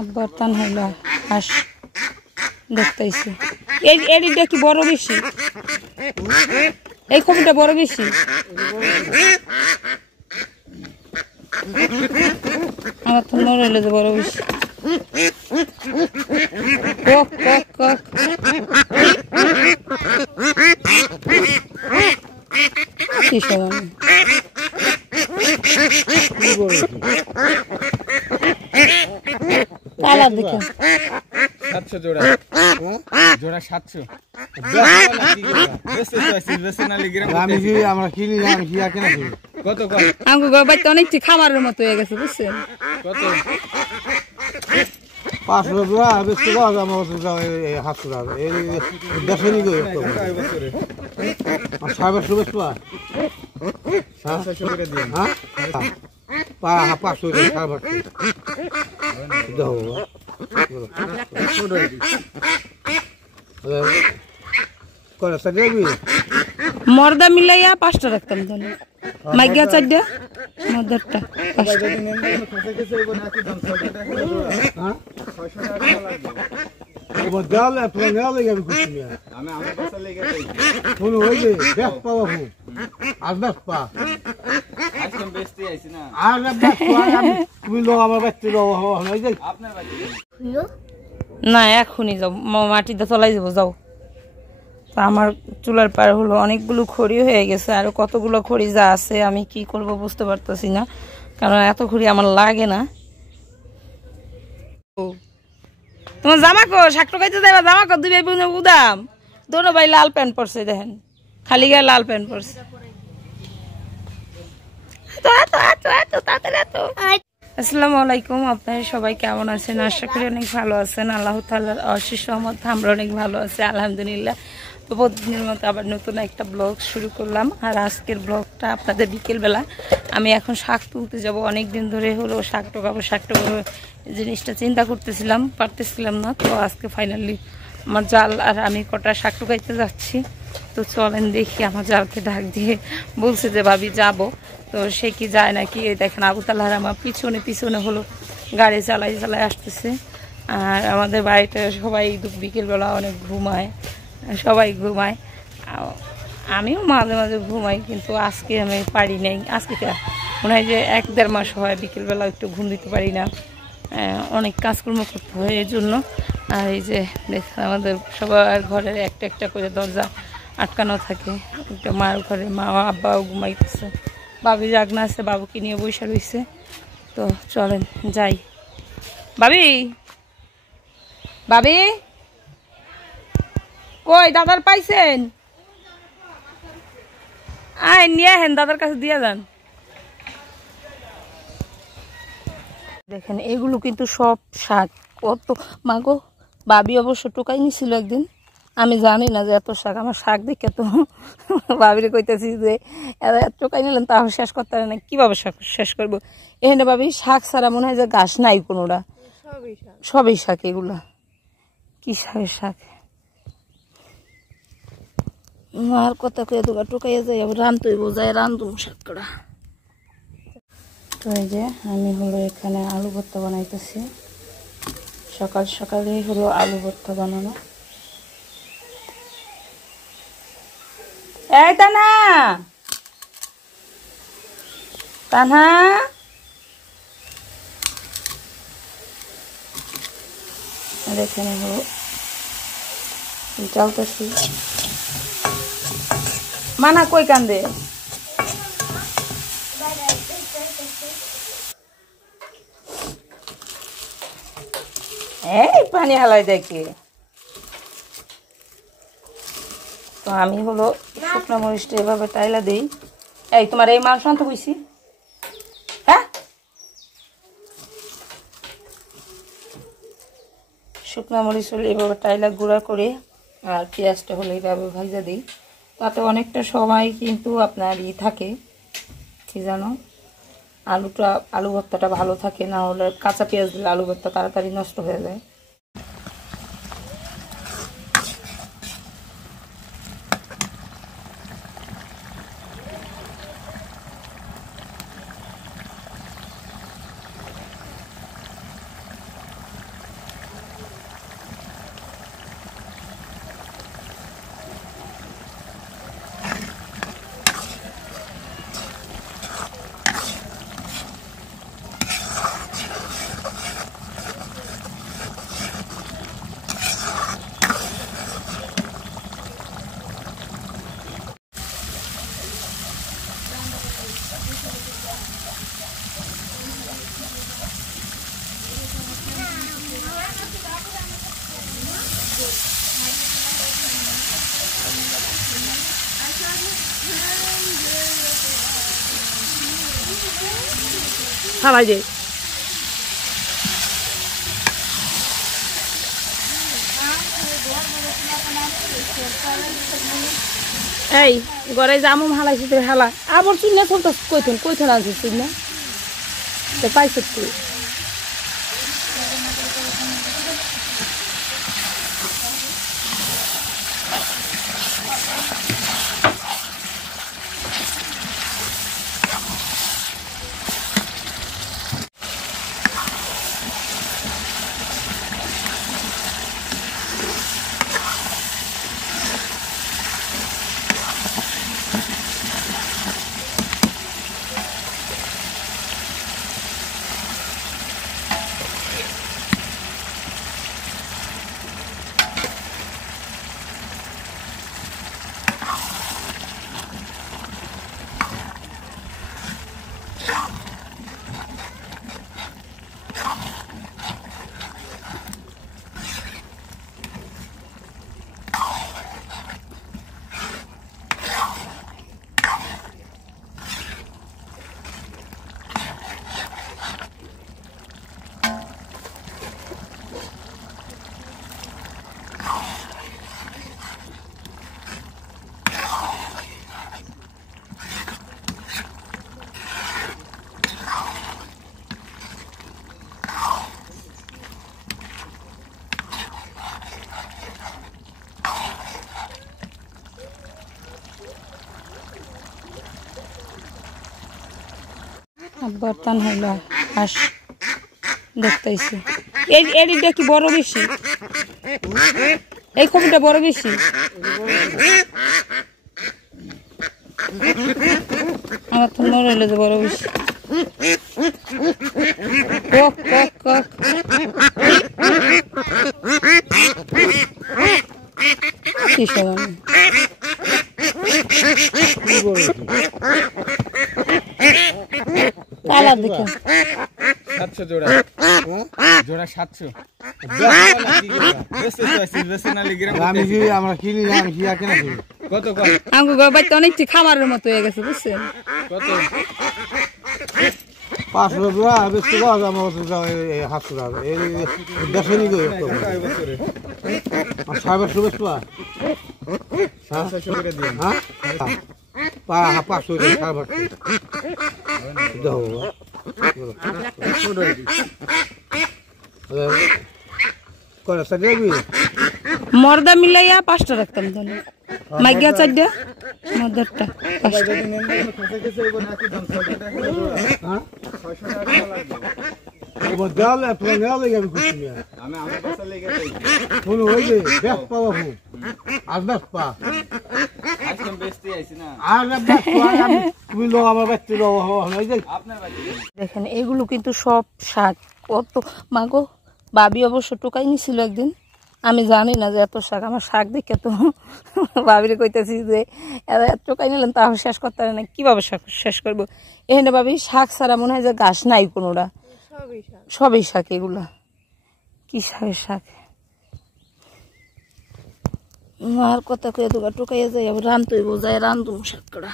আব্বার টান হইল হাঁস দেখতেছি। এরিটা কি বড় বেশি? এই কবিটা বড় বেশি? আমার তো মনে হইলো যে বড় বেশি। কক কক কক কি সমান কালার দেখেন 700 জোড়া জোড়া 700 আমরা কিনি কত আমাকে বাড়িতে অনেকটি খামারের মতো হয়ে গেছে বুঝছেন। কত 500 টাকা বেশি দাও আমার 700 টাকা এই দেশেরই গো আর 700 বেশি পা 700 টাকা দিন হ্যাঁ পা 500 টাকা 700 দাও করে সাজেবি মর্দা মিলাইয়া 5টা রাখতাম তাহলে মাইগা 4টা মর্দারটা 5টা হ্যাঁ 600 টাকা লাগবে বদল আপনি না লাগে আমি আমার কাছে লেগে যাই কোন ওই যে বেশ পাওয়া হু আজবাস পা আজকে বেস্টি আইছি না আর বেশ পা আমি তুমি লো আমার বাচ্চা লো হই যাই আপনার বাড়ি না এখনই যাও মাটিতে চলাই যাবো যাও। তো আমার চুলার পার হলো অনেকগুলো খড়ি হয়ে গেছে আর কতগুলো খড়ি যা আছে আমি কি করব বুঝতে পারতেছি না কারণ এত খড়ি আমার লাগে না। তোমার জামা কো শাক টোকাইতে যাইবা জামা কো দুই ভাই উদাম দোনো ভাই লাল প্যান্ট পরছে দেখেন খালি গায়ে লাল প্যান্ট পরছে। আসসালামু আলাইকুম আপনারা সবাই কেমন আছেন? আশা করি অনেক ভালো আছেন। আল্লাহ তাআলার অশেষ রহমতে আমরা অনেক ভালো আছি আলহামদুলিল্লাহ। তো প্রতিদিনের মতো আবার নতুন একটা ব্লগ শুরু করলাম আর আজকের ব্লগটা আপনাদের বিকেলবেলা আমি এখন শাক তুলতে যাব। অনেক দিন ধরে হলো শাক টোকাবো জিনিসটা চিন্তা করতেছিলাম পারতেছিলাম না। তো আজকে ফাইনালি আমার জাল আর আমি কটা শাক টোকাইতে যাচ্ছি। তো চলেন দেখি আমার জালকে ডাক দিয়ে বলছে যে ভাবি যাব তো সে কি যায় নাকি। এই দেখেন আবু তালহার আমার পিছনে পিছনে হলো গাড়ি চালাই চালাই আসতেছে। আর আমাদের বাড়িতে সবাই বিকেলবেলা অনেক ঘুমায় সবাই ঘুমায় আমিও মাঝে মাঝে ঘুমাই কিন্তু আজকে আমি পারি নাই। আজকে মনে হয় যে 1-1.5 মাস হয় বিকেলবেলা একটু ঘুম দিতে পারি না অনেক কাজকর্ম করতে হয় এই জন্য। আর এই যে দেখেন আমাদের সবার ঘরের একটা একটা করে দরজা আটকানো থাকে। একটা মার ঘরে মা আব্বাও ঘুমাইতেছে বাবি জাগনা আছে বাবুকে নিয়ে বসে রয়েছে। তো চলেন যাই। ভাবি ভাবি কই দাদার পাইছেন? আয় নিয়ে আসেন দাদার কাছে দিয়ে যান। দেখেন এগুলো কিন্তু সব শাক কত মাগো ভাবি অবশ্য টোকাই নিছিল একদিন আমি জানি না যে এত শাক আমার শাক দেখে তো ভাবিরে কইতেছি যে টোকাই নিলেন তাহলে শেষ করতে পারে না কিভাবে শাক শেষ করবো। এখানে ভাবি শাক ছাড়া মনে হয় যে গাছ নাই কোনোটা সবই শাক এগুলা কি শাকের শাক আর কথা কয়ে দুগা টোকাইয়া যাই আবার রান্ধতে বোঝায় রান্ধুম শাক করা। তো এই যে আমি হলো এখানে আলু ভর্তা বানাইতেছি সকাল সকালেই হলো আলু ভর্তা বানানো। এই তানহা তানহা আর এখানে হলো চালতেছি মানা কই কান্দে এই পানি হালাই দেখে। তো আমি হলো শুকনো মরিচটা এভাবে টাইলা দিই। এই তোমার এই মাংস আনতে কইছি হ্যাঁ শুকনো মরিচ হলে এভাবে টাইলা গুঁড়া করে আর পেঁয়াজটা হলে এইভাবে ভাজা দিই তাতে অনেকটা সময় কিন্তু আপনার থাকে কি জানো আলু ভর্তাটা ভালো থাকে না হলে কাঁচা পেঁয়াজ দিলে আলু ভর্তা তাড়াতাড়ি নষ্ট হয়ে যায়। খাওয়াই দে এই ঘরে জামু হালাইছি তো হালা আবার চিন্না চলতো কইথন আছে চিন্না তো পাইছ তুই বর্তমান হইলো হাঁস দেখতেছি এইটা কি বড় বেশি এই কবিটা বড় বেশি আমার তো মনে হইলো যে বড় বেশি কক কক কক কি সময় কালার দেখে 700 জোড়া জোড়া 700 আমি কি আমরা কিনি না আমি হিয়া কেনা কিনি কত কত আমগো বাইতে অনেক খামারের মতো হয়ে গেছে বুঝছেন কত 500 টাকা বেশি দাও আমার 700 টাকা এই দেশনি গো আর 700 বেশি পা 700 করে দিন হ্যাঁ পা 500 টাকা 700 দাও করে সাজেবি মর্দা মিলাইয়া 5টা রাখতাম তাহলে মাইগা 4টা মর্দারটা 5টা হ্যাঁ 600 টাকা লাগবে বদল প্লাঙ্গাল আমি খুশি আমি আমার কাছে লেগে যাই কোন ওই যে বেশ পাওয়া হু আজ বেশ পা আজকে বেস্টই আইছি না আর বেশ পা আমি তুমি লো আমার বাচ্চা লো হই যাই আপনার বাড়ি দেখেন এগুলো কিন্তু সব শাক কত মাগো ভাবি অবশ্য টোকাই নিছিল একদিন আমি জানি না যে এত শাক আমার শাক দেখে তো ভাবিরে কইতেছি যে এত টোকাই নিলাম তাও শেষ করতে পারে না কিভাবে শাক শেষ করবো এখানে ভাবি শাক ছাড়া মনে হয় যে গাছ নাই কোনোটা সবই শাক এগুলা কি শাকের শাক আর কথা কয়ে তো টোকাইয়া যায় রান তুই বোঝায় রান তুমি শাক করা